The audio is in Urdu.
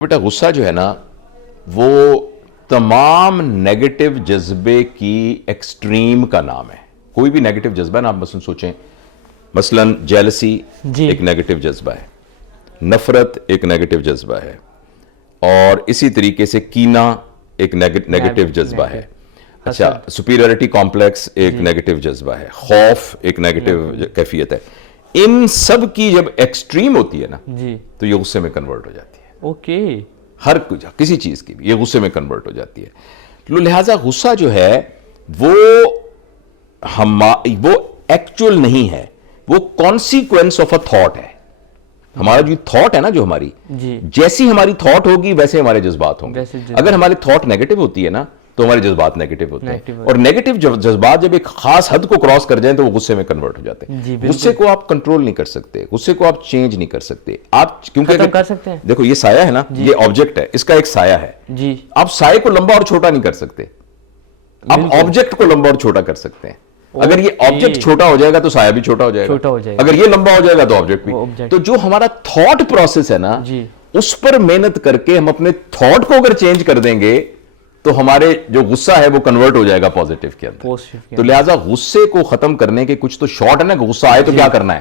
بیٹا غصہ جو ہے نا وہ تمام نیگیٹو جذبے کی ایکسٹریم کا نام ہے. کوئی بھی نیگیٹو جذبہ ہے نا، آپ مثلا سوچیں، مثلا جیلسی ایک نیگیٹو جذبہ ہے، نفرت ایک نیگیٹو جذبہ ہے، اور اسی طریقے سے کینہ ایک نیگیٹو جذبہ ہے. اچھا، سپیریورٹی کمپلیکس ایک نیگیٹو جذبہ ہے، خوف ایک نیگیٹو کیفیت ہے. ان سب کی جب ایکسٹریم ہوتی ہے نا تو یہ غصے میں کنورٹ ہو جاتی ہے. اوکے، ہر کچھ، کسی چیز کی بھی یہ غصے میں کنورٹ ہو جاتی ہے. لہٰذا غصہ جو ہے وہ ایکچوئل نہیں ہے، وہ کانسیکوینس آف اے تھاٹ ہے. ہمارا جو تھاٹ ہے نا، جو ہماری جیسی ہماری تھاٹ ہوگی ویسے ہمارے جذبات ہوں گے. اگر ہماری تھاٹ نیگیٹو ہوتی ہے نا تو ہمارے جذبات نیگیٹو ہوتے ہیں، اور نیگیٹو جذبات جب ایک خاص حد کو کراس کر جائیں تو وہ غصے میں کنورٹ ہو جاتے ہیں. غصے کو آپ کنٹرول نہیں کر سکتے، غصے کو آپ چینج نہیں کر سکتے. آپ کیونکہ کر سکتے ہیں. دیکھو یہ سایہ ہے نا، یہ آبجیکٹ ہے، اس کا ایک سایہ ہے. آپ سائے کو لمبا اور چھوٹا نہیں کر سکتے، آپ آبجیکٹ کو لمبا اور چھوٹا کر سکتے ہیں. اگر یہ آبجیکٹ چھوٹا ہو جائے گا تو سایہ بھی چھوٹا ہو جائے گا، اگر یہ لمبا ہو جائے گا تو آبجیکٹ بھی. تو جو ہمارا تھاٹ پروسیس ہے نا، اس پر محنت کر کے ہم اپنے تھاٹ کو اگر چینج کر دیں گے تو ہمارے جو غصہ ہے وہ کنورٹ ہو جائے گا پازیٹیو کے اندر. تو لہٰذا غصے کو ختم کرنے کے کچھ تو شارٹ ہے نا، غصہ آئے تو کیا کرنا ہے.